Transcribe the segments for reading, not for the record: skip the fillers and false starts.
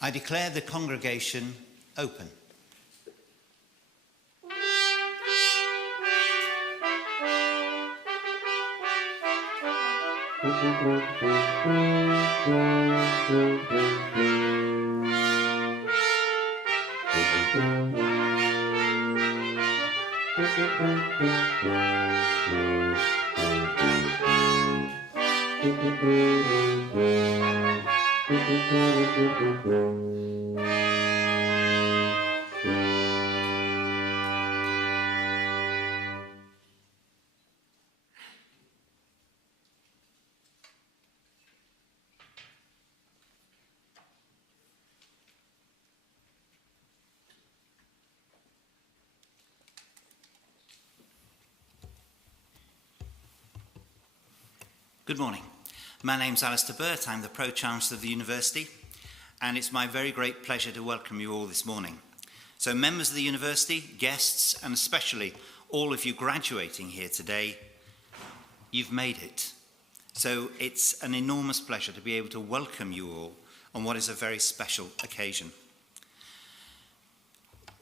I declare the congregation open. Good morning. My name's Alistair Burt. I'm the Pro-Chancellor of the University, and it's my very great pleasure to welcome you all this morning. So members of the University, guests, and especially all of you graduating here today, you've made it. So it's an enormous pleasure to be able to welcome you all on what is a very special occasion.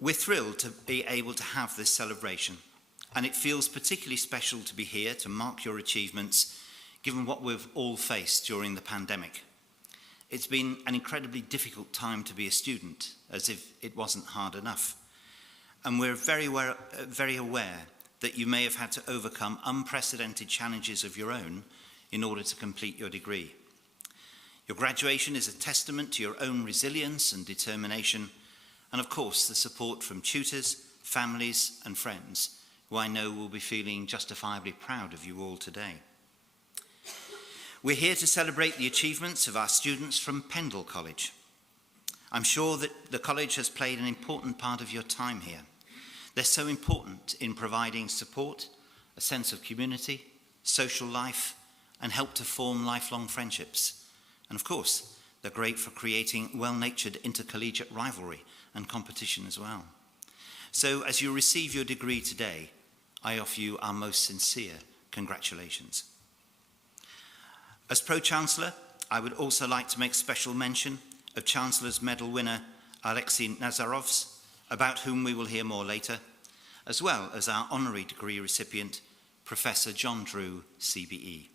We're thrilled to be able to have this celebration, and it feels particularly special to be here to mark your achievements given what we've all faced during the pandemic. It's been an incredibly difficult time to be a student, as if it wasn't hard enough. And we're very aware that you may have had to overcome unprecedented challenges of your own in order to complete your degree. Your graduation is a testament to your own resilience and determination, and of course the support from tutors, families and friends, who I know will be feeling justifiably proud of you all today. We're here to celebrate the achievements of our students from Pendle College. I'm sure that the college has played an important part of your time here. They're so important in providing support, a sense of community, social life, and help to form lifelong friendships. And of course, they're great for creating well-natured intercollegiate rivalry and competition as well. So as you receive your degree today, I offer you our most sincere congratulations. As Pro-Chancellor, I would also like to make special mention of Chancellor's Medal winner Alexei Nazarov's, about whom we will hear more later, as well as our honorary degree recipient, Professor John Drew, CBE.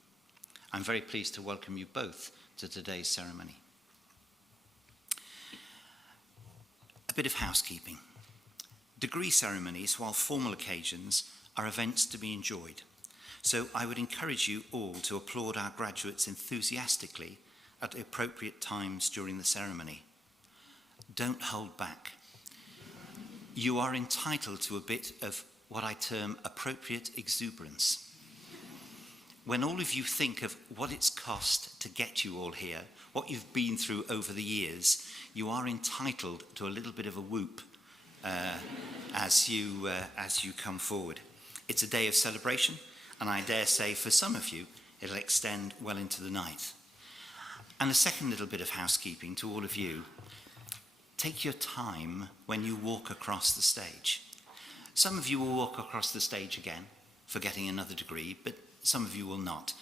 I'm very pleased to welcome you both to today's ceremony. A bit of housekeeping. Degree ceremonies, while formal occasions, are events to be enjoyed. So I would encourage you all to applaud our graduates enthusiastically at appropriate times during the ceremony. Don't hold back. You are entitled to a bit of what I term appropriate exuberance. when all of you think of what it's cost to get you all here, what you've been through over the years, you are entitled to a little bit of a whoop as you come forward. It's a day of celebration, and I dare say for some of you, it'll extend well into the night. And a second little bit of housekeeping to all of you. Take your time when you walk across the stage. Some of you will walk across the stage again for getting another degree, but some of you will not.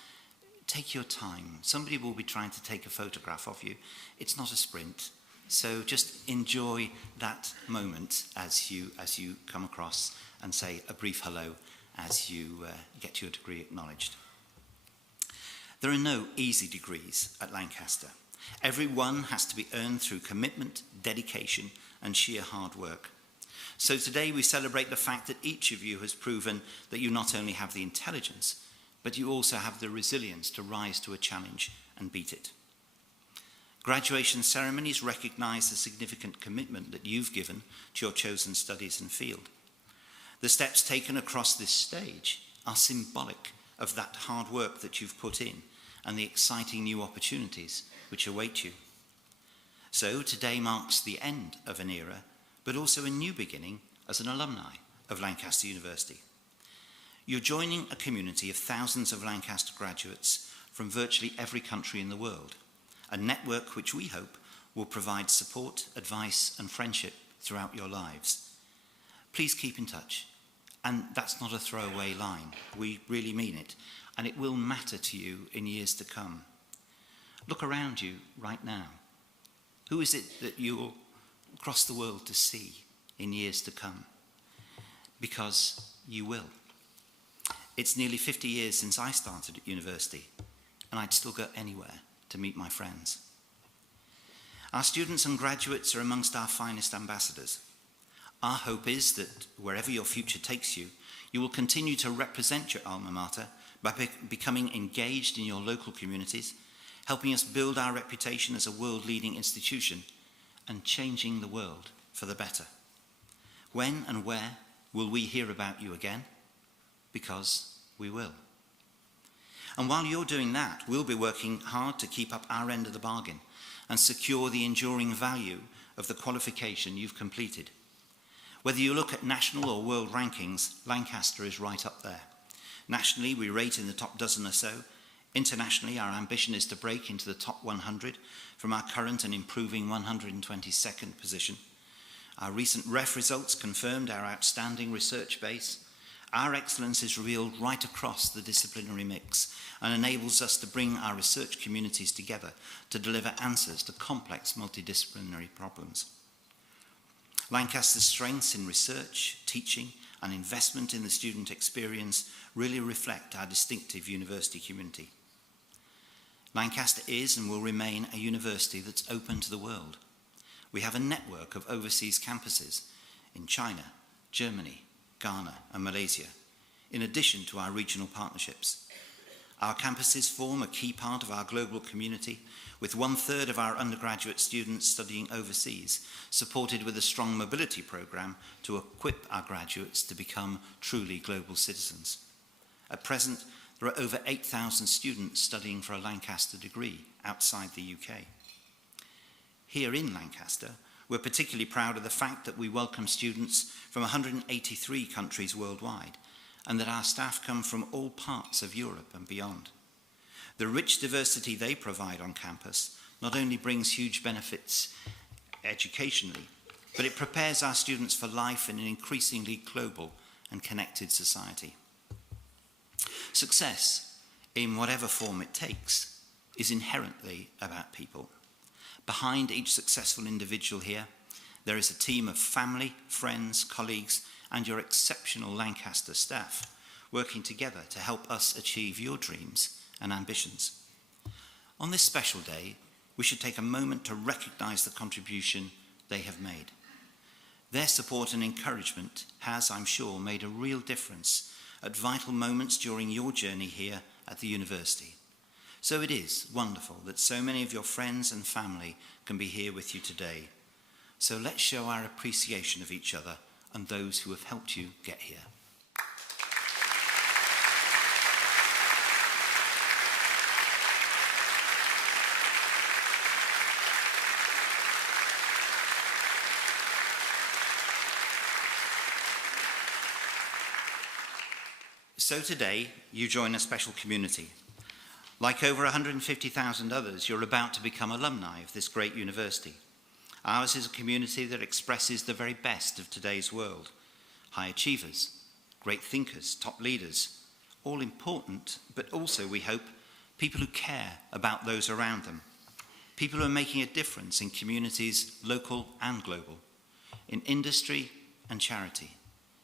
Take your time. Somebody will be trying to take a photograph of you. It's not a sprint. So just enjoy that moment as you come across and say a brief hello as you get your degree acknowledged. There are no easy degrees at Lancaster. Every one has to be earned through commitment, dedication, and sheer hard work. So today we celebrate the fact that each of you has proven that you not only have the intelligence, but you also have the resilience to rise to a challenge and beat it. Graduation ceremonies recognise the significant commitment that you've given to your chosen studies and field. The steps taken across this stage are symbolic of that hard work that you've put in and the exciting new opportunities which await you. So today marks the end of an era, but also a new beginning as an alumni of Lancaster University. You're joining a community of thousands of Lancaster graduates from virtually every country in the world, a network which we hope will provide support, advice, and friendship throughout your lives. Please keep in touch. And that's not a throwaway line. We really mean it. And it will matter to you in years to come. Look around you right now. Who is it that you'll cross the world to see in years to come? Because you will. It's nearly 50 years since I started at university, and I'd still go anywhere to meet my friends. Our students and graduates are amongst our finest ambassadors. Our hope is that wherever your future takes you, you will continue to represent your alma mater by becoming engaged in your local communities, helping us build our reputation as a world-leading institution, and changing the world for the better. When and where will we hear about you again? Because we will. And while you're doing that, we'll be working hard to keep up our end of the bargain and secure the enduring value of the qualification you've completed. Whether you look at national or world rankings, Lancaster is right up there. Nationally, we rate in the top dozen or so. Internationally, our ambition is to break into the top 100 from our current and improving 122nd position. Our recent REF results confirmed our outstanding research base. Our excellence is revealed right across the disciplinary mix and enables us to bring our research communities together to deliver answers to complex multidisciplinary problems. Lancaster's strengths in research, teaching, and investment in the student experience really reflect our distinctive university community. Lancaster is and will remain a university that's open to the world. We have a network of overseas campuses in China, Germany, Ghana, and Malaysia, in addition to our regional partnerships. Our campuses form a key part of our global community, with 1/3 of our undergraduate students studying overseas, supported with a strong mobility program to equip our graduates to become truly global citizens. At present, there are over 8,000 students studying for a Lancaster degree outside the UK. Here in Lancaster, we're particularly proud of the fact that we welcome students from 183 countries worldwide, and that our staff come from all parts of Europe and beyond. The rich diversity they provide on campus not only brings huge benefits educationally, but it prepares our students for life in an increasingly global and connected society. Success, in whatever form it takes, is inherently about people. Behind each successful individual here, there is a team of family, friends, colleagues, and your exceptional Lancaster staff working together to help us achieve your dreams and ambitions. On this special day, we should take a moment to recognise the contribution they have made. Their support and encouragement has, I'm sure, made a real difference at vital moments during your journey here at the university. So it is wonderful that so many of your friends and family can be here with you today. So let's show our appreciation of each other and those who have helped you get here. So today, you join a special community. Like over 150,000 others, you're about to become alumni of this great university. Ours is a community that expresses the very best of today's world. High achievers, great thinkers, top leaders, all important, but also, we hope, people who care about those around them. People who are making a difference in communities, local and global, in industry and charity,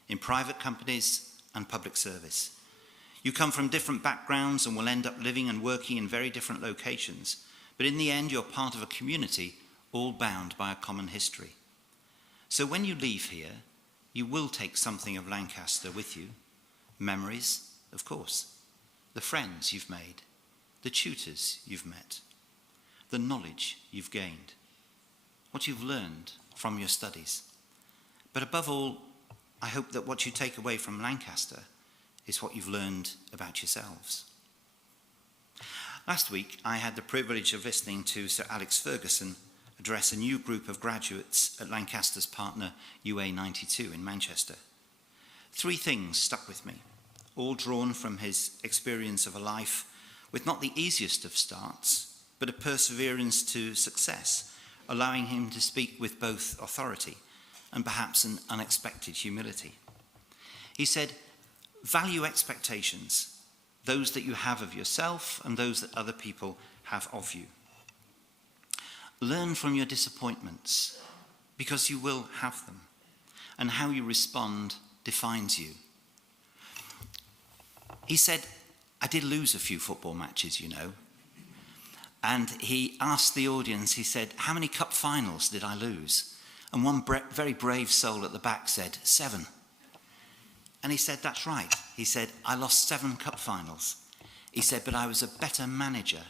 in private companies and public service. You come from different backgrounds and will end up living and working in very different locations, but in the end, you're part of a community all bound by a common history. So when you leave here, you will take something of Lancaster with you. Memories, of course, the friends you've made, the tutors you've met, the knowledge you've gained, what you've learned from your studies. But above all, I hope that what you take away from Lancaster is what you've learned about yourselves. Last week, I had the privilege of listening to Sir Alex Ferguson address a new group of graduates at Lancaster's partner UA92 in Manchester. 3 things stuck with me, all drawn from his experience of a life with not the easiest of starts, but a perseverance to success, allowing him to speak with both authority and perhaps an unexpected humility. He said, value expectations, those that you have of yourself and those that other people have of you. Learn from your disappointments, because you will have them, and how you respond defines you. He said, I did lose a few football matches, you know. And he asked the audience, he said, how many cup finals did I lose? And one very brave soul at the back said, 7. And he said, that's right. He said, I lost 7 cup finals. He said, but I was a better manager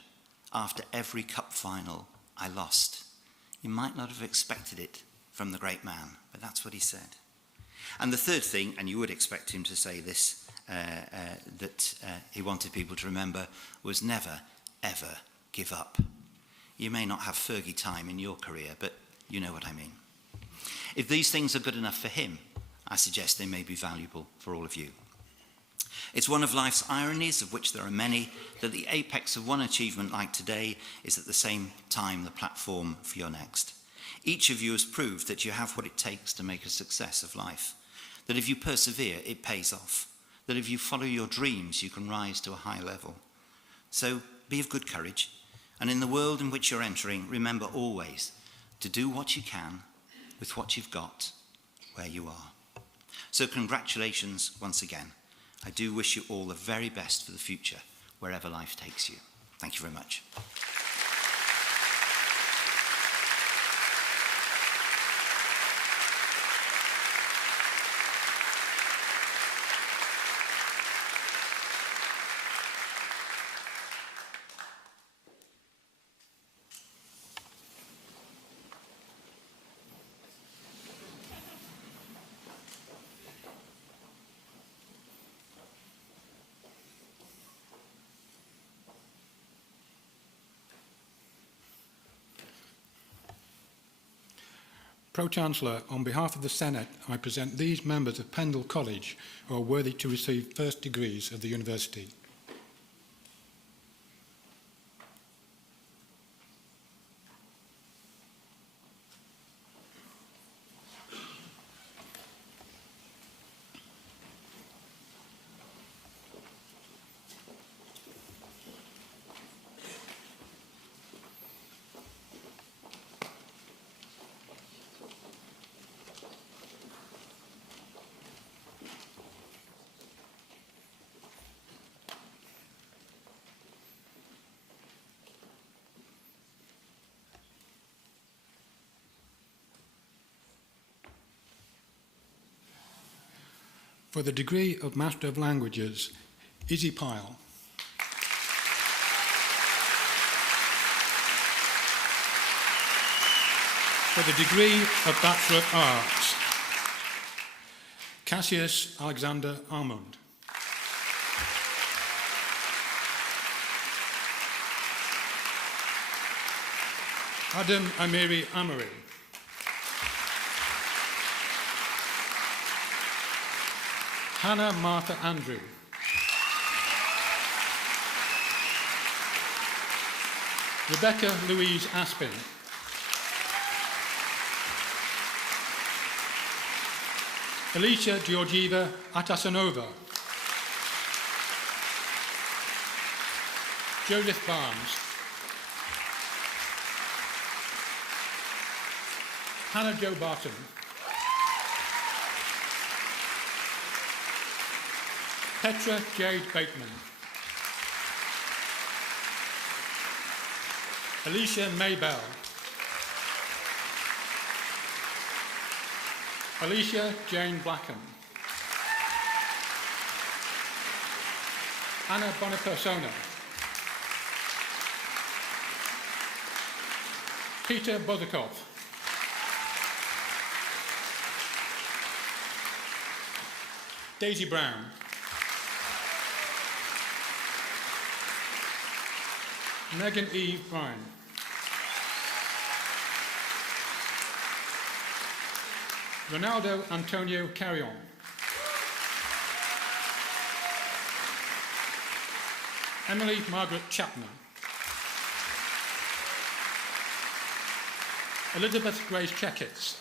after every cup final I lost. You might not have expected it from the great man, but that's what he said. And the third thing, and you would expect him to say this, that he wanted people to remember, was never, ever give up. You may not have Fergie time in your career, but you know what I mean. If these things are good enough for him, I suggest they may be valuable for all of you. It's one of life's ironies, of which there are many, that the apex of one achievement like today is at the same time the platform for your next. Each of you has proved that you have what it takes to make a success of life, that if you persevere, it pays off, that if you follow your dreams, you can rise to a high level. So be of good courage, and in the world in which you're entering, remember always to do what you can with what you've got where you are. So congratulations once again. I do wish you all the very best for the future, wherever life takes you. Thank you very much. Pro-Chancellor, on behalf of the Senate, I present these members of Pendle College who are worthy to receive first degrees of the university. For the degree of Master of Languages, Izzy Pyle. For the degree of Bachelor of Arts, Cassius Alexander Armand. Adam Amiri Amory. Hannah Martha Andrew. Rebecca Louise Aspin. Alicia Georgieva Atasanova. Joseph Barnes. Hannah Jo Barton. Petra Jade Bateman. Alicia May Bell. Alicia Jane Blackham. Anna Bonipersona. Peter Bozakov. Daisy Brown. Megan E. Bryan. Ronaldo Antonio Carrion. Emily Margaret Chapman. Elizabeth Grace Checketts.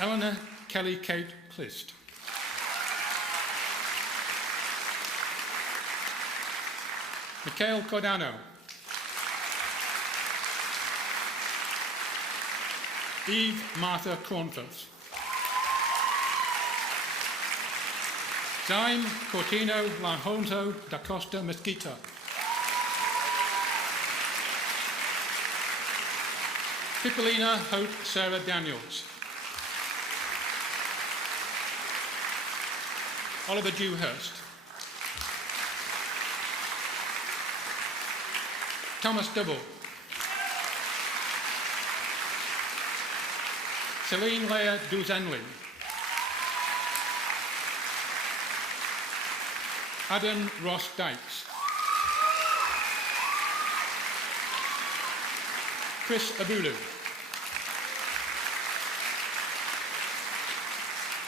Eleanor Kelly Kate Clist. Mikhail Cordano. Eve Martha Cornforth. Zaim Cortino Lanjonzo da Costa Mesquita. Pippolina Hope Sarah Daniels. Oliver Dewhurst. Thomas Double. Celine Leah Duzenley. Adam Ross Dykes. Chris Abulu.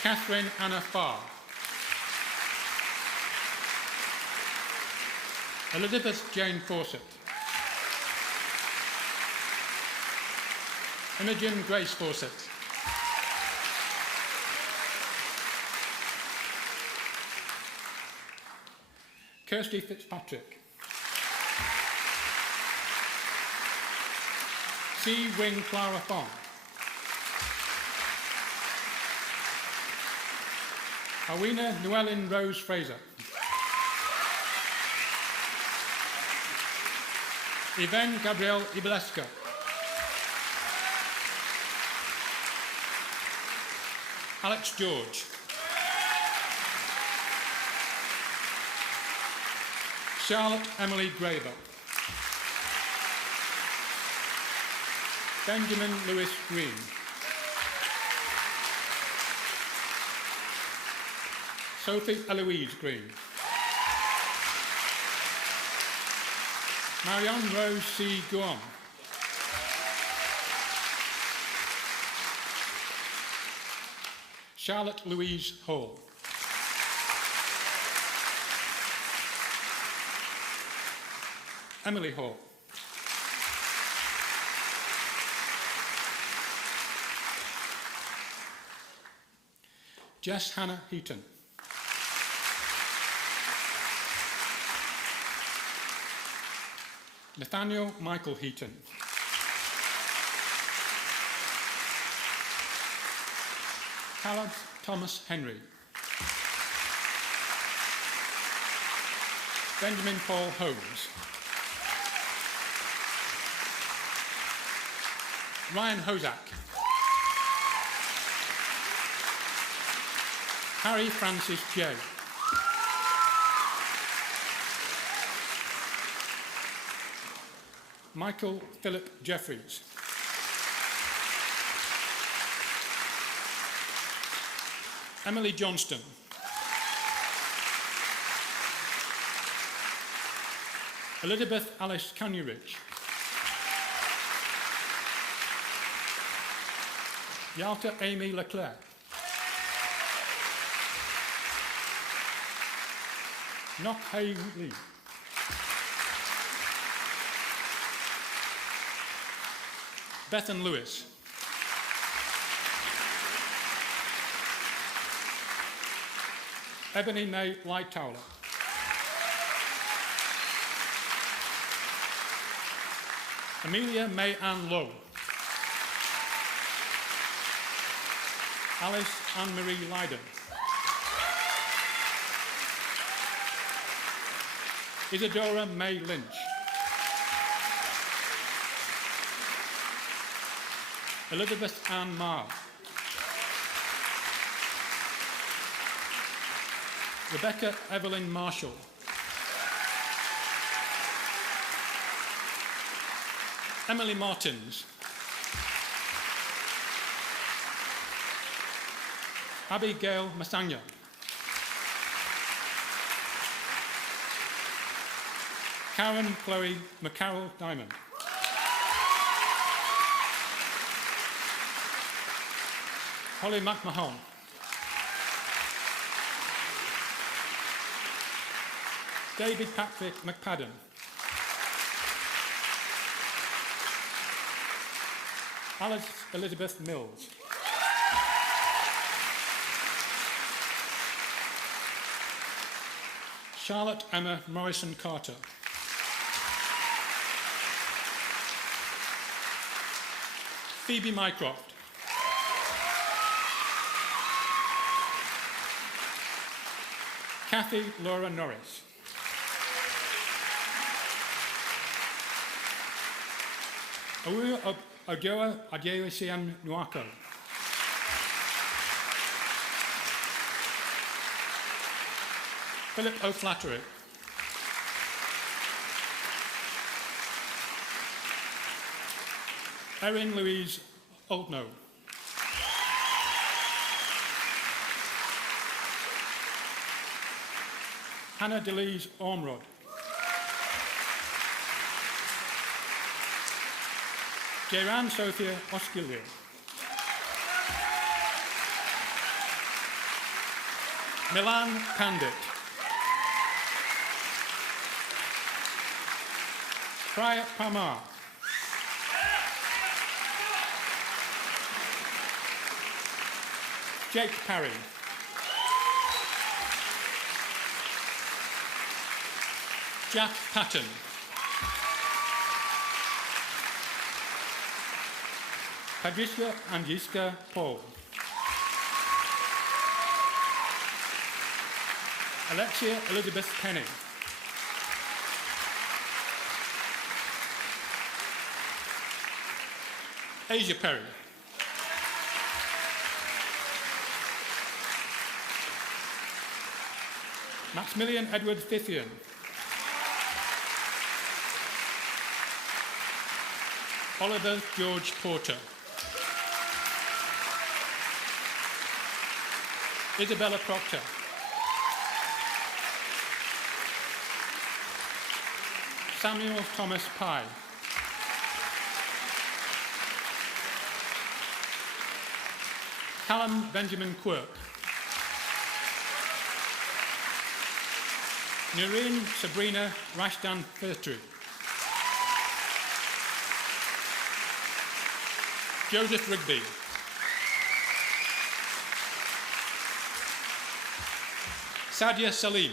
Catherine Anna Farr. Elizabeth Jane Fawcett. Imogen Grace Fawcett. Kirsty Fitzpatrick. C. Wing Clara Fong. Awina Llewellyn Rose Fraser. Yvonne Gabrielle Ibleska. Alex George. Charlotte Emily Graver. Benjamin Lewis Green. Sophie Eloise Green. Marianne Rose C. Guam. Charlotte Louise Hall. Emily Hall. Jess Hannah Heaton. Nathaniel Michael Heaton. Caleb Thomas Henry. Benjamin Paul Holmes. Ryan Hozak. Harry Francis J. Michael Philip Jeffries. Emily Johnston. Elizabeth Alice Canyurich. Yalta Amy Leclerc. Nok Hei Lee. Bethan Lewis. Ebony May Lightower. Amelia May Ann Lowe. Alice Anne-Marie Lydon. Isadora May Lynch. Elizabeth Ann Marr. Rebecca Evelyn Marshall. Emily Martins. Abigail Masanya. Karen Chloe McCarroll Diamond. Holly McMahon. David Patrick McPadden. Alice Elizabeth Mills. Charlotte Emma Morrison Carter. Phoebe Mycroft. Kathy Laura Norris. Awu Ojoa Adewisiam Nwako. Philip O'Flattery. Erin Louise Oldknow. Hannah Delise Ormrod. Jairan Sophia Oskilio. Milan Pandit. Priya Pamar. Jake Parry. Jack Patton. Patricia Angiska Paul. Alexia Elizabeth Penny. Asia Perry. Maximilian Edward Fithian. Oliver George Porter. Isabella Proctor. Samuel Thomas Pye. Callum Benjamin Quirk. Noreen Sabrina Rashdan Fertru. Joseph Rigby. Sadia Salim.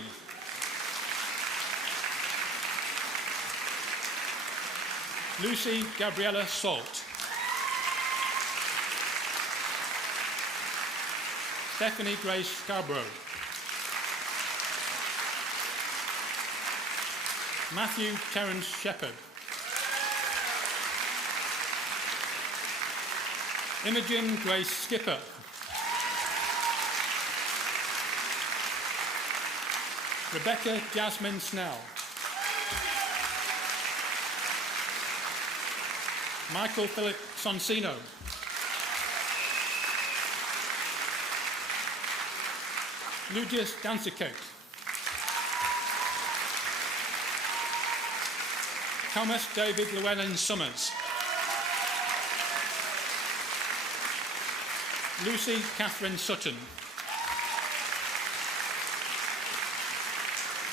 Lucy Gabriella Salt. Stephanie Grace Scarborough. Matthew Terence Shepherd. Imogen Grace Skipper. Rebecca Jasmine Snell. Michael Philip Sonsino. Lucius Dansicote. Thomas David Llewellyn Summers. Lucy Catherine Sutton.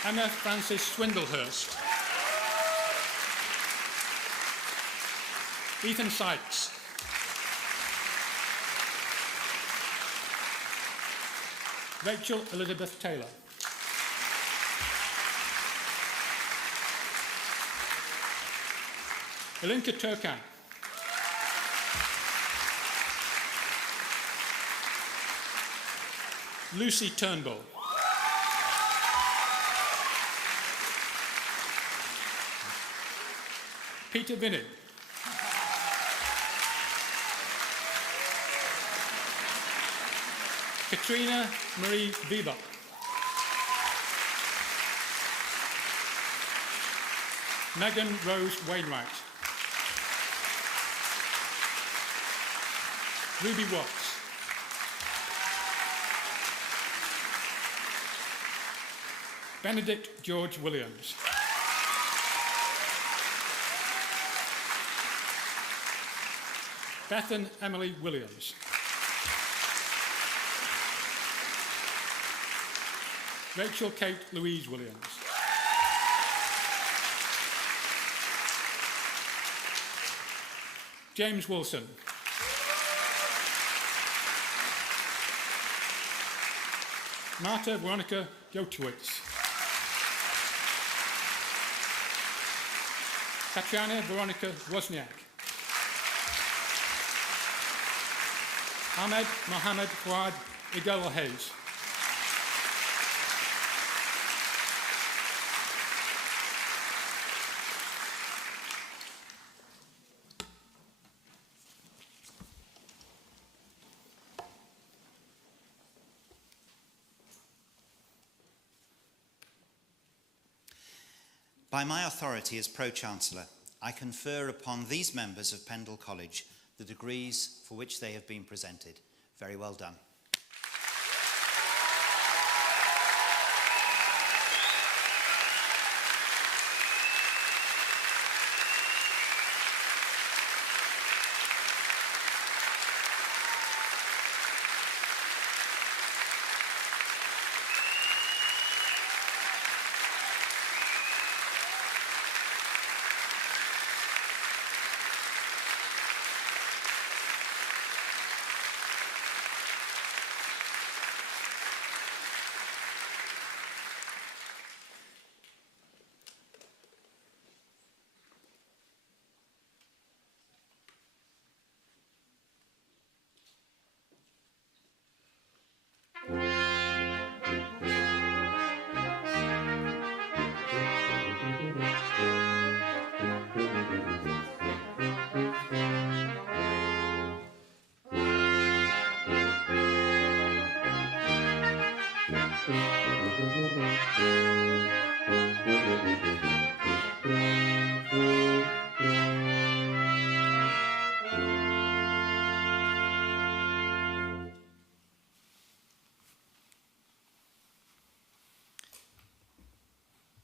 Emma Francis Swindlehurst. Ethan Sykes. Rachel Elizabeth Taylor. Ilinka Turkan. Lucy Turnbull. Peter Vinnig. Katrina Marie Weber. Megan Rose Wainwright. Ruby Watts. Benedict George Williams. Bethan Emily Williams. Rachel Kate Louise Williams. James Wilson. Marta Veronica Jotowicz. Tatiana Veronica Wozniak. Ahmed Mohammed Fuad Igel Hayes. By my authority as Pro-Chancellor, I confer upon these members of Pendle College the degrees for which they have been presented. Very well done.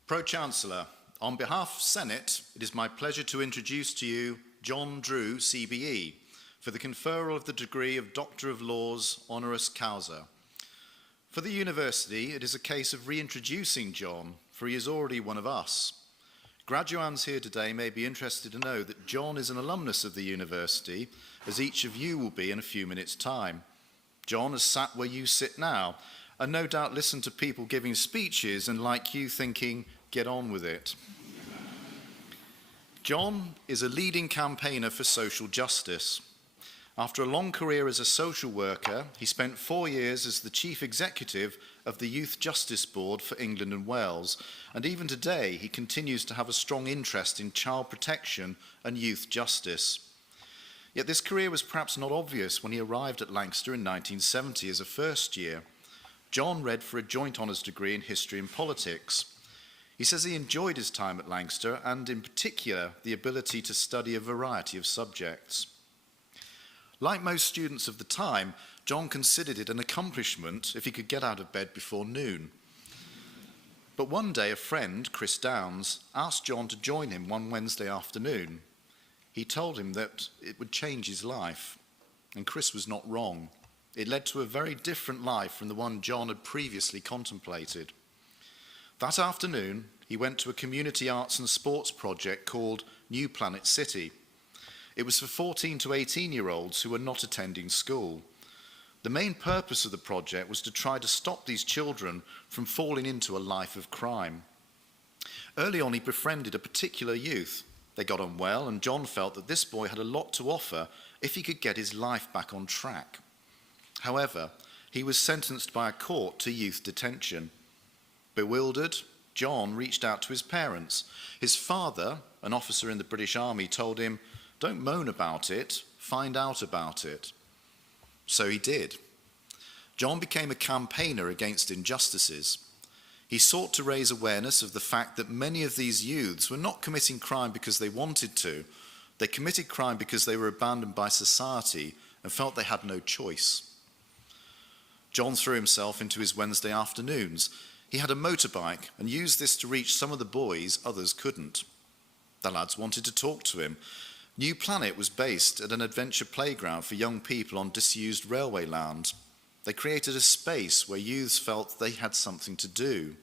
Pro-Chancellor, on behalf of Senate, it is my pleasure to introduce to you John Drew, CBE, for the conferral of the degree of Doctor of Laws honoris causa. For the university, it is a case of reintroducing John, for he is already one of us. Graduands here today may be interested to know that John is an alumnus of the university, as each of you will be in a few minutes' time. John has sat where you sit now, and no doubt listened to people giving speeches and, like you, thinking, get on with it. John is a leading campaigner for social justice. After a long career as a social worker, he spent 4 years as the chief executive of the Youth Justice Board for England and Wales, and even today he continues to have a strong interest in child protection and youth justice. Yet this career was perhaps not obvious when he arrived at Lancaster in 1970 as a first year. John read for a joint honours degree in history and politics. He says he enjoyed his time at Lancaster and, in particular, the ability to study a variety of subjects. Like most students of the time, John considered it an accomplishment if he could get out of bed before noon. But one day a friend, Chris Downs, asked John to join him one Wednesday afternoon. He told him that it would change his life, and Chris was not wrong. It led to a very different life from the one John had previously contemplated. That afternoon, he went to a community arts and sports project called New Planet City. It was for 14 to 18-year-olds who were not attending school. The main purpose of the project was to try to stop these children from falling into a life of crime. Early on, he befriended a particular youth. They got on well, and John felt that this boy had a lot to offer if he could get his life back on track. However, he was sentenced by a court to youth detention. Bewildered, John reached out to his parents. His father, an officer in the British Army, told him, "Don't moan about it, find out about it." So he did. John became a campaigner against injustices. He sought to raise awareness of the fact that many of these youths were not committing crime because they wanted to. They committed crime because they were abandoned by society and felt they had no choice. John threw himself into his Wednesday afternoons. He had a motorbike and used this to reach some of the boys others couldn't. The lads wanted to talk to him. New Planet was based at an adventure playground for young people on disused railway land. They created a space where youths felt they had something to do.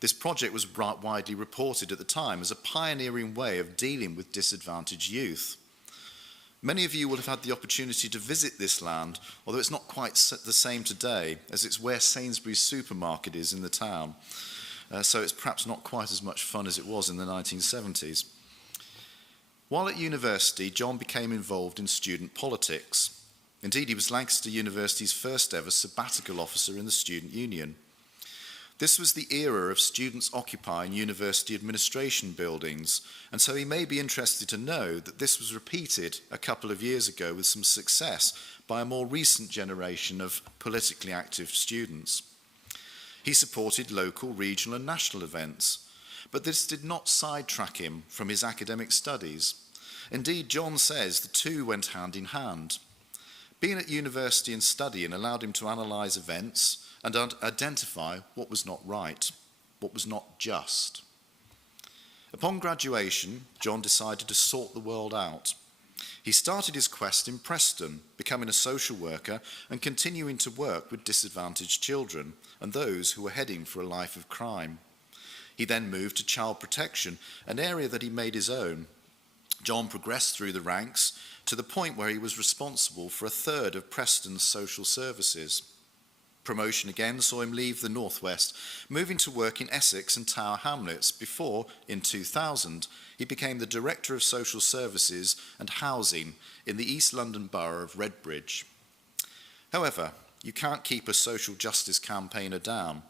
This project was widely reported at the time as a pioneering way of dealing with disadvantaged youth. Many of you will have had the opportunity to visit this land, although it's not quite the same today, as it's where Sainsbury's supermarket is in the town. So it's perhaps not quite as much fun as it was in the 1970s. While at university, John became involved in student politics. Indeed, he was Lancaster University's first ever sabbatical officer in the student union. This was the era of students occupying university administration buildings, and so he may be interested to know that this was repeated a couple of years ago with some success by a more recent generation of politically active students. He supported local, regional and national events, but this did not sidetrack him from his academic studies. Indeed, John says the two went hand in hand. Being at university and studying allowed him to analyse events and identify what was not right, what was not just. Upon graduation, John decided to sort the world out. He started his quest in Preston, becoming a social worker and continuing to work with disadvantaged children and those who were heading for a life of crime. He then moved to child protection, an area that he made his own. John progressed through the ranks to the point where he was responsible for a third of Preston's social services. Promotion again saw him leave the Northwest, moving to work in Essex and Tower Hamlets before, in 2000, he became the Director of Social Services and Housing in the East London borough of Redbridge. However, you can't keep a social justice campaigner down.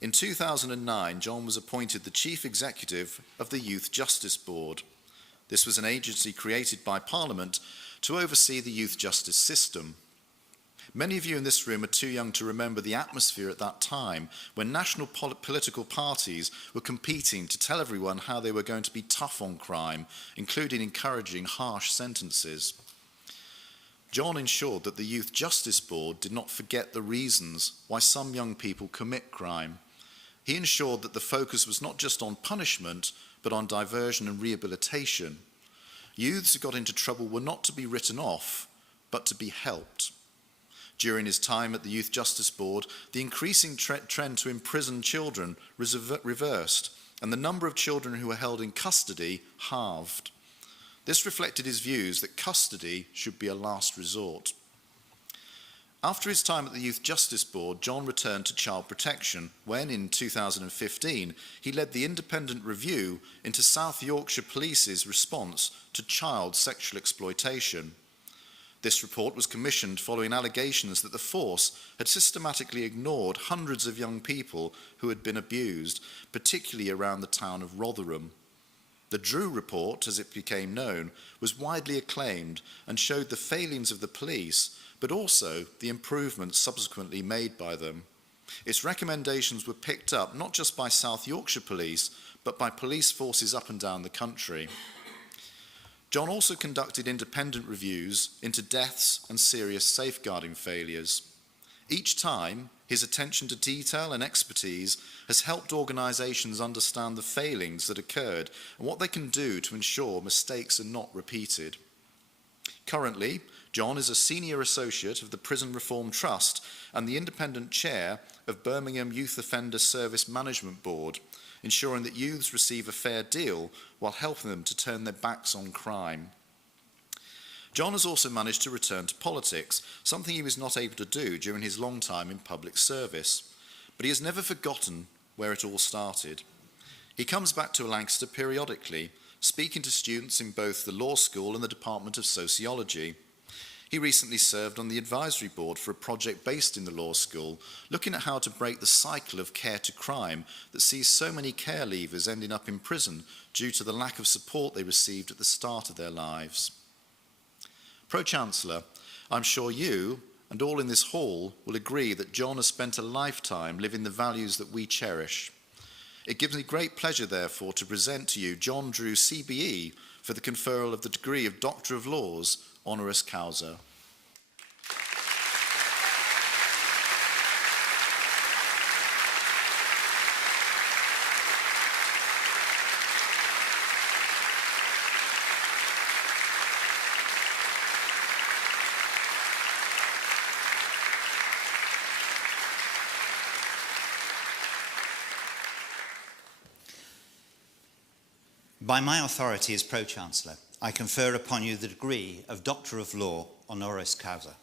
In 2009, John was appointed the Chief Executive of the Youth Justice Board. This was an agency created by Parliament to oversee the youth justice system. Many of you in this room are too young to remember the atmosphere at that time when national political parties were competing to tell everyone how they were going to be tough on crime, including encouraging harsh sentences. John ensured that the Youth Justice Board did not forget the reasons why some young people commit crime. He ensured that the focus was not just on punishment, but on diversion and rehabilitation. Youths who got into trouble were not to be written off, but to be helped. During his time at the Youth Justice Board, the increasing trend to imprison children was reversed, and the number of children who were held in custody halved. This reflected his views that custody should be a last resort. After his time at the Youth Justice Board, John returned to child protection when, in 2015, he led the independent review into South Yorkshire Police's response to child sexual exploitation. This report was commissioned following allegations that the force had systematically ignored hundreds of young people who had been abused, particularly around the town of Rotherham. The Drew report, as it became known, was widely acclaimed and showed the failings of the police, but also the improvements subsequently made by them. Its recommendations were picked up not just by South Yorkshire Police, but by police forces up and down the country. John also conducted independent reviews into deaths and serious safeguarding failures. Each time, his attention to detail and expertise has helped organisations understand the failings that occurred and what they can do to ensure mistakes are not repeated. Currently, John is a senior associate of the Prison Reform Trust and the independent chair of Birmingham Youth Offender Service Management Board, ensuring that youths receive a fair deal while helping them to turn their backs on crime. John has also managed to return to politics, something he was not able to do during his long time in public service. But he has never forgotten where it all started. He comes back to Lancaster periodically, speaking to students in both the law school and the Department of Sociology. He recently served on the advisory board for a project based in the law school, looking at how to break the cycle of care to crime that sees so many care leavers ending up in prison due to the lack of support they received at the start of their lives. Pro-Chancellor, I'm sure you and all in this hall will agree that John has spent a lifetime living the values that we cherish. It gives me great pleasure, therefore, to present to you John Drew CBE for the conferral of the degree of Doctor of Laws, honoris causa. By my authority as Pro-Chancellor, I confer upon you the degree of Doctor of Law, honoris causa.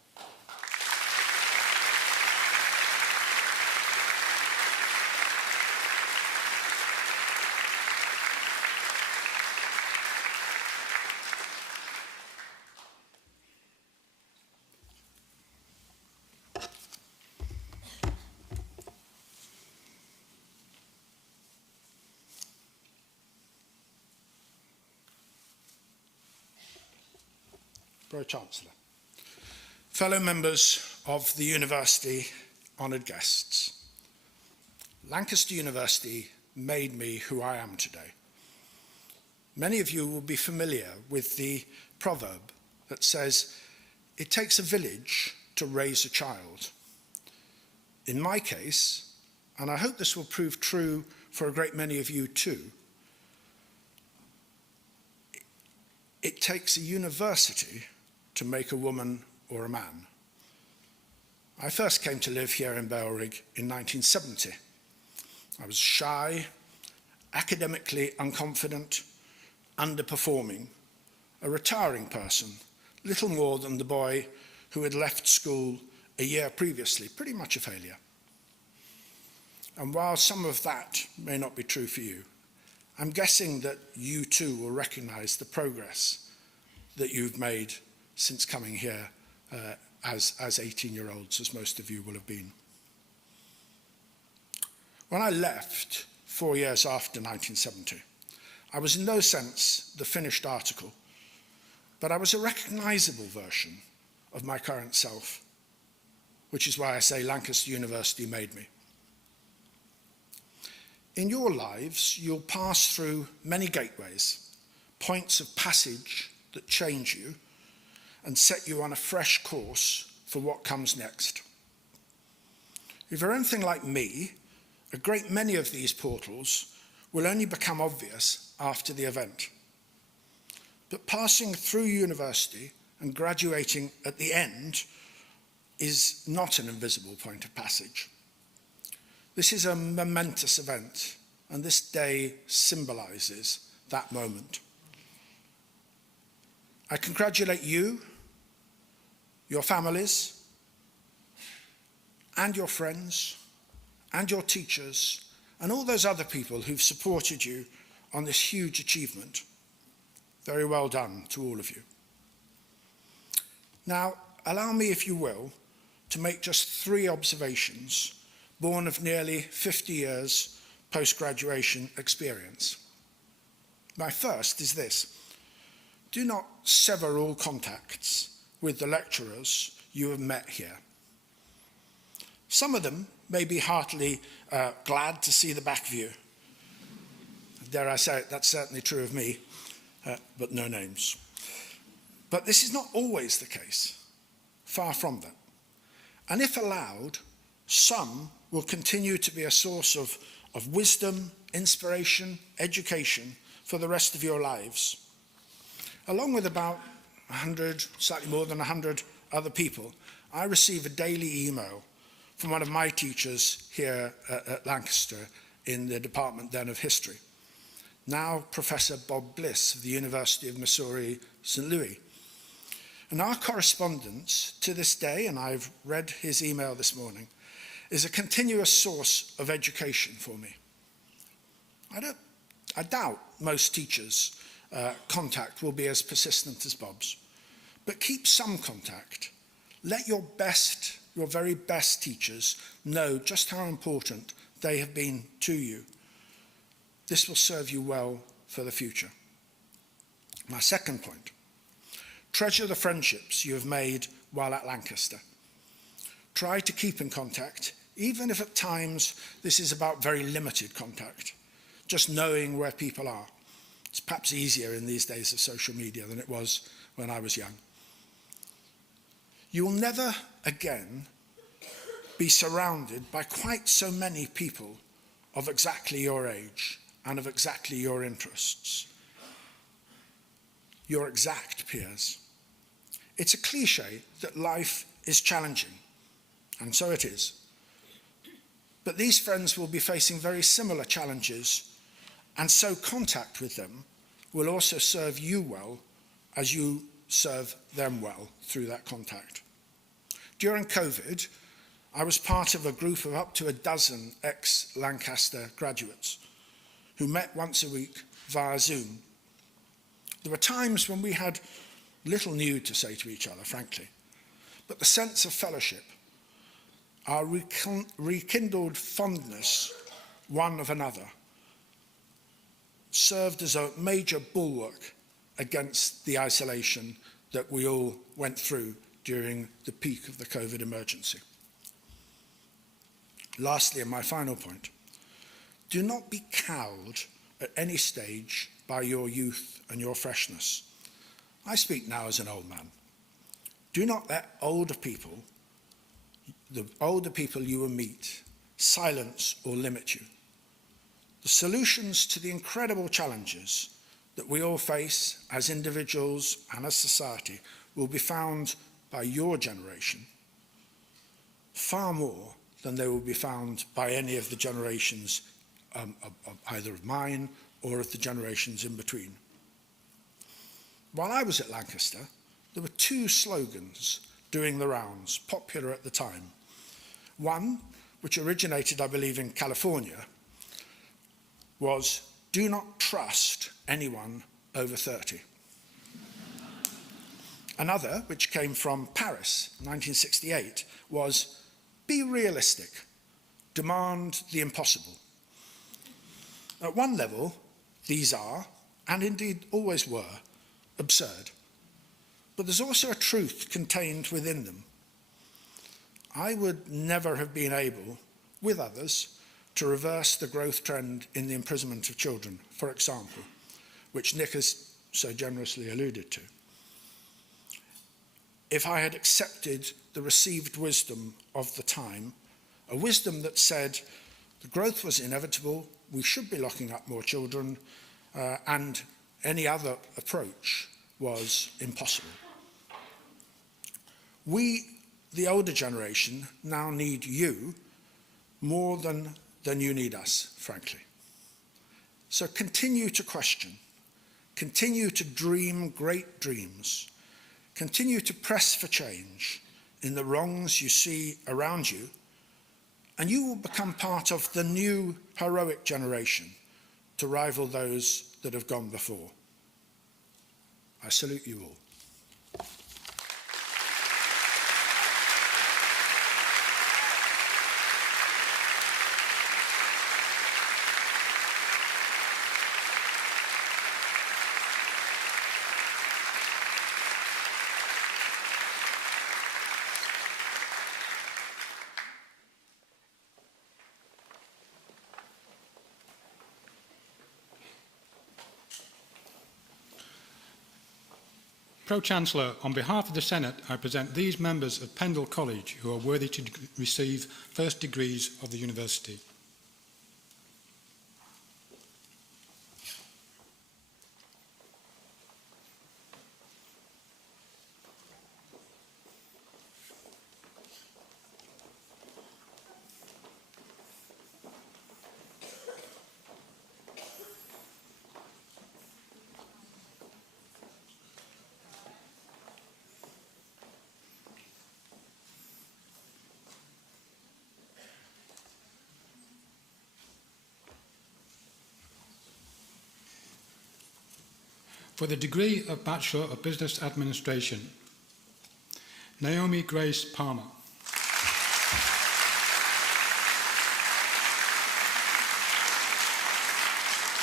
Pro-Chancellor. Fellow members of the university, honoured guests, Lancaster University made me who I am today. Many of you will be familiar with the proverb that says, it takes a village to raise a child. In my case, and I hope this will prove true for a great many of you too, it takes a university to make a woman or a man. I first came to live here in Belrig in 1970. I was shy, academically unconfident, underperforming, a retiring person, little more than the boy who had left school a year previously, pretty much a failure. And while some of that may not be true for you, I'm guessing that you too will recognize the progress that you've made since coming here as 18-year-olds, as most of you will have been. When I left 4 years after 1970, I was in no sense the finished article, but I was a recognizable version of my current self, which is why I say Lancaster University made me. In your lives, you'll pass through many gateways, points of passage that change you and set you on a fresh course for what comes next. If you're anything like me, a great many of these portals will only become obvious after the event. But passing through university and graduating at the end is not an invisible point of passage. This is a momentous event, and this day symbolizes that moment. I congratulate you, your families, and your friends, and your teachers, and all those other people who've supported you on this huge achievement. Very well done to all of you. Now, allow me, if you will, to make just 3 observations born of nearly 50 years post-graduation experience. My first is this: do not sever all contacts with the lecturers you have met here. Some of them may be heartily glad to see the back of you. Dare I say it, that's certainly true of me, but no names. But this is not always the case, far from that. And if allowed, some will continue to be a source of wisdom, inspiration, education for the rest of your lives. Along with about 100, slightly more than 100 other people, I receive a daily email from one of my teachers here at Lancaster in the Department then of History, now Professor Bob Bliss of the University of Missouri, St. Louis, And our correspondence to this day, and I've read his email this morning, is a continuous source of education for me. I doubt most teachers' contact will be as persistent as Bob's, but keep some contact. Let your very best teachers know just how important they have been to you. This will serve you well for the future. My second point, treasure the friendships you have made while at Lancaster. Try to keep in contact, even if at times this is about very limited contact, just knowing where people are. It's perhaps easier in these days of social media than it was when I was young. You will never again be surrounded by quite so many people of exactly your age and of exactly your interests, your exact peers. It's a cliche that life is challenging, and so it is. But these friends will be facing very similar challenges, and so contact with them will also serve you well as you serve them well through that contact. During COVID, I was part of a group of up to a dozen ex-Lancaster graduates who met once a week via Zoom. There were times when we had little new to say to each other, frankly, but the sense of fellowship, our rekindled fondness one of another, served as a major bulwark against the isolation that we all went through during the peak of the COVID emergency. Lastly, and my final point, do not be cowed at any stage by your youth and your freshness. I speak now as an old man. Do not let the older people you will meet, silence or limit you. The solutions to the incredible challenges that we all face as individuals and as society will be found by your generation far more than they will be found by any of the generations either of mine or of the generations in between. While I was at Lancaster, there were two slogans doing the rounds, popular at the time. One, which originated, I believe, in California, was, "Do not trust anyone over 30. Another, which came from Paris, 1968, was, "Be realistic, demand the impossible." At one level, these are, and indeed always were, absurd. But there's also a truth contained within them. I would never have been able, with others, to reverse the growth trend in the imprisonment of children, for example, which Nick has so generously alluded to, if I had accepted the received wisdom of the time, a wisdom that said the growth was inevitable, we should be locking up more children, and any other approach was impossible. We, the older generation, now need you more than you need us, frankly. So continue to question, continue to dream great dreams, continue to press for change in the wrongs you see around you, and you will become part of the new heroic generation to rival those that have gone before. I salute you all. Pro-Chancellor, on behalf of the Senate, I present these members of Pendle College who are worthy to receive first degrees of the university. For the degree of Bachelor of Business Administration, Naomi Grace Palmer.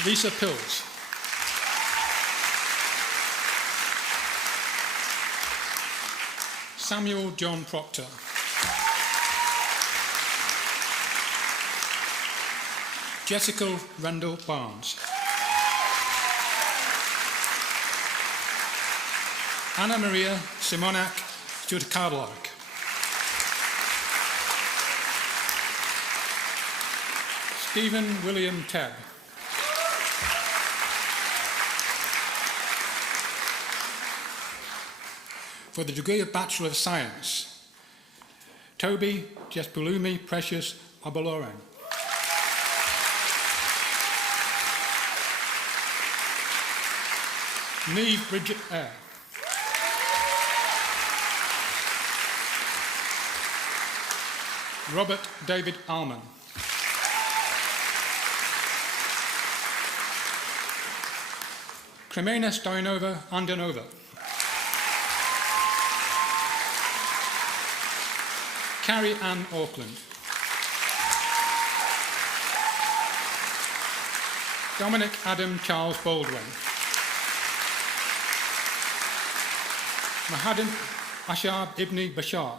Lisa Pills. Samuel John Proctor. Jessica Randall Barnes. Anna Maria Simonak Stuart-Carlark. Stephen William Tebb. For the degree of Bachelor of Science, Toby Jespulumi Precious Obaloran. Neve Bridget Eyre. Robert David Allman. Kremena Stoyanova Andanova. Carrie Ann Auckland. Dominic Adam Charles Baldwin. Mahadim Ashar Ibni Bashar.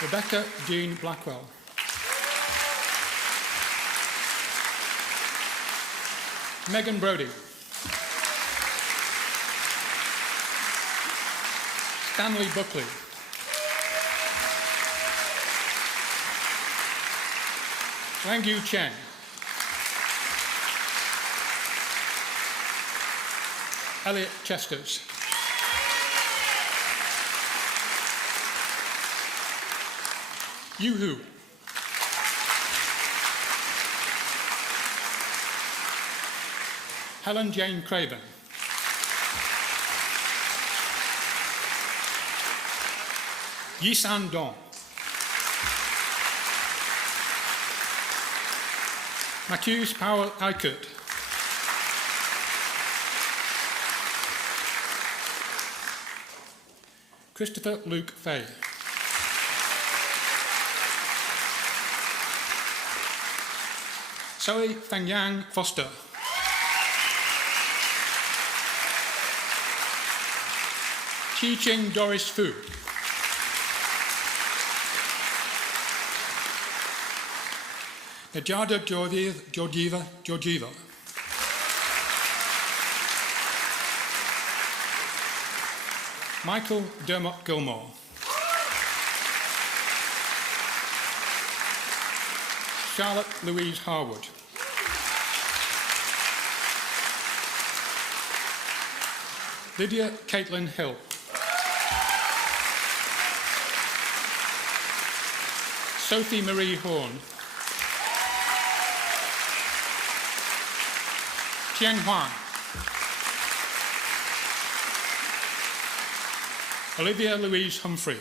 Rebecca Jean Blackwell. Megan Brody. Stanley Buckley. Wangyu Chen. Elliot Chesters. Yoo-hoo. Helen Jane Craven. Yisan Dong. Matthews Powell Eikert. Christopher Luke Fay. Zoe Fangyang Foster. Chi Ching Doris Fu. Najada Georgieva. Michael Dermot Gilmore. Charlotte Louise Harwood. Lydia Caitlin Hill. Sophie Marie Horn. Tian Huang. Olivia Louise Humphrey.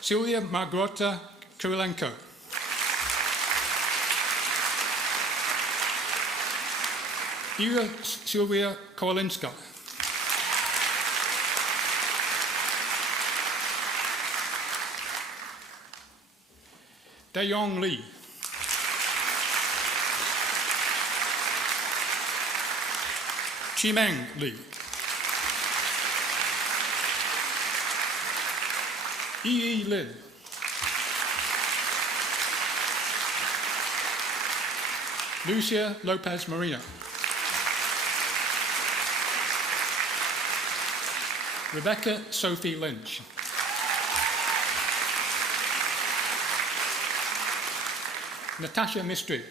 Sylvia Margota Kirilenko. Ira Sylvia Kowalinska. Daeyong Lee. Chimeng Lee. Yi Lin. Lucia Lopez Marino. Rebecca Sophie Lynch. Natasha Mistry.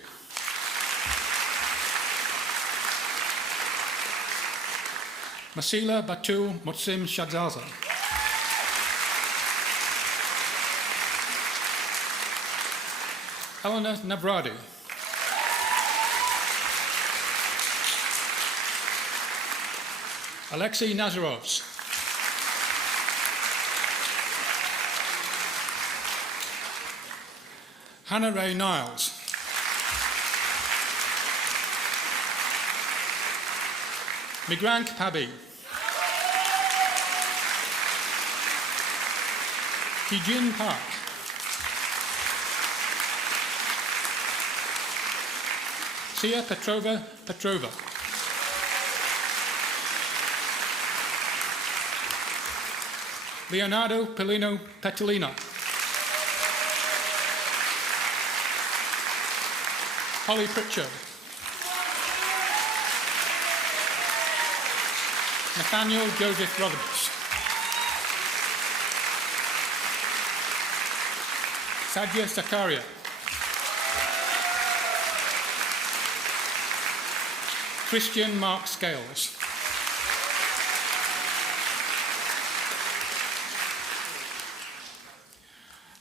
Masila Batul Mutsim Shadzaza. Elena Navradi. Alexei Nazarovs. Hannah Ray Niles. Migrank Pabi. Kijin Park. Sia Petrova Petrova. Leonardo Pelino Petulina. Holly Pritchard. Nathaniel Joseph Roberts. Sadia Zakaria. Christian Mark Scales.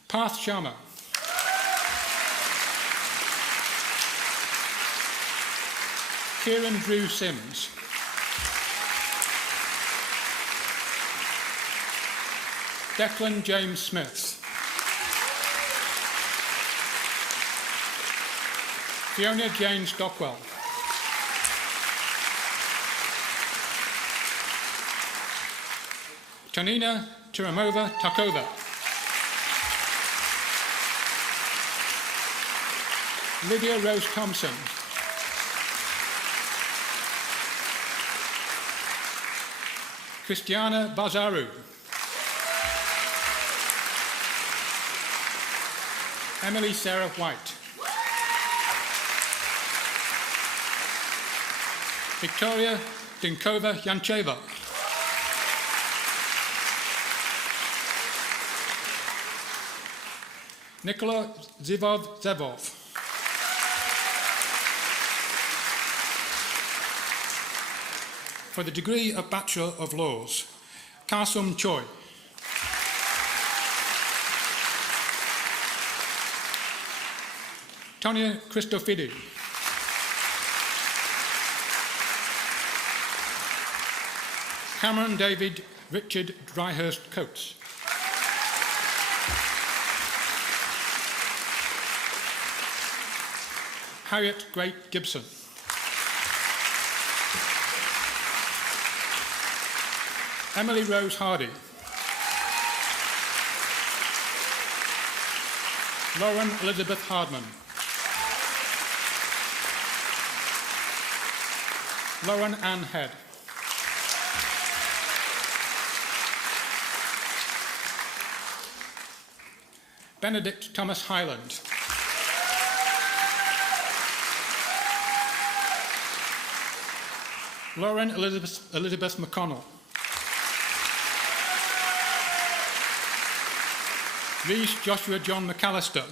Parth Sharma. Kieran Drew Sims. Declan James Smith. Fiona Jane Stockwell. Tonina Tiramova Takova. Lydia Rose Thompson. Christiana Bazaru. Emily Sarah White. Victoria Dinkova Yancheva. Nikola Zivov Zevov. For the degree of Bachelor of Laws, Kasum Choi. Tonya Christofidi. Cameron David Richard Dryhurst Coates. Harriet Great Gibson. Emily Rose Hardy. Lauren Elizabeth Hardman. Lauren Ann Head. Benedict Thomas Highland. Lauren Elizabeth McConnell. Reese Joshua John McAllister.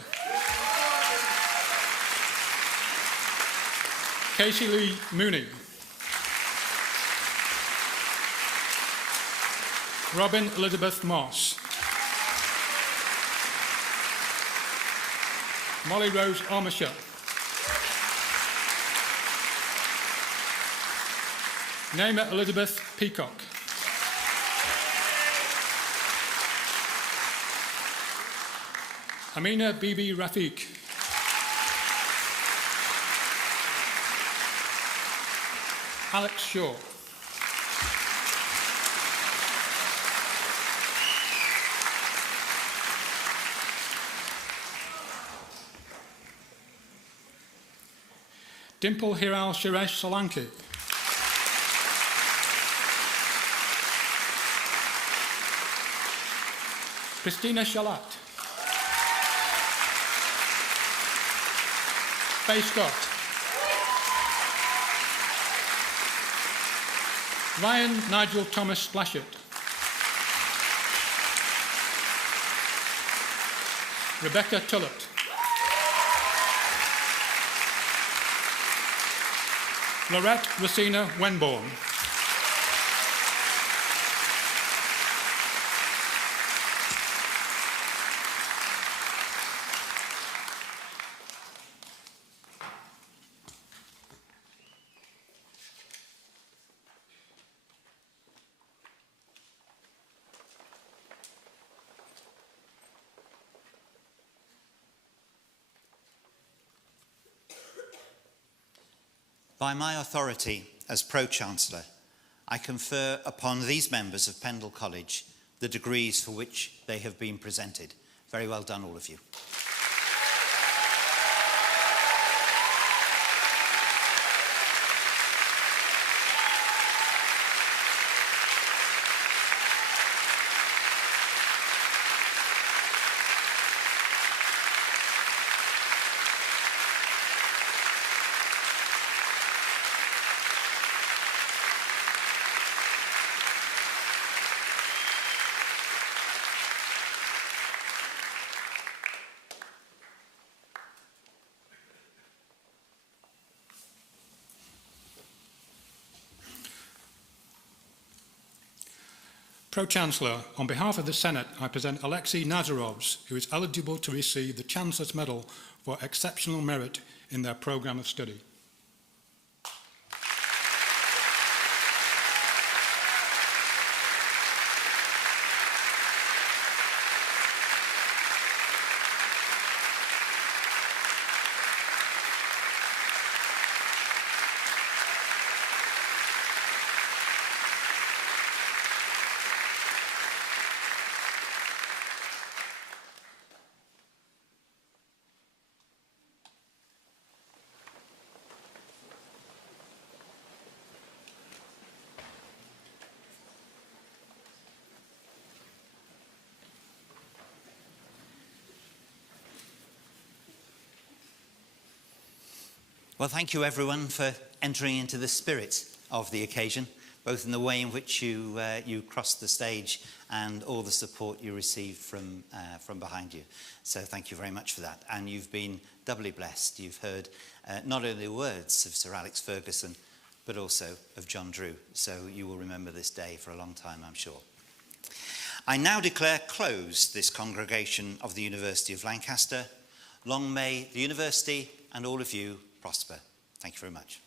Casey Lee Mooney. Robin Elizabeth Moss. Molly Rose Armisher. Naima Elizabeth Peacock. Amina Bibi Rafiq. Alex Shaw. Dimple Hiral Suresh Solanki. Christina Shalat. Faye Scott. Ryan Nigel Thomas Splashett. Rebecca Tullett. Lorette Rosina Wenborn. By my authority as Pro-Chancellor, I confer upon these members of Pendle College the degrees for which they have been presented. Very well done, all of you. Pro-Chancellor, on behalf of the Senate, I present Alexei Nazarovs, who is eligible to receive the Chancellor's Medal for exceptional merit in their programme of study. Well, thank you everyone for entering into the spirit of the occasion, both in the way in which you crossed the stage and all the support you received from behind you. So thank you very much for that. And you've been doubly blessed. You've heard not only the words of Sir Alex Ferguson, but also of John Drew. So you will remember this day for a long time, I'm sure. I now declare closed this congregation of the University of Lancaster. Long may the university and all of you prosper. Thank you very much.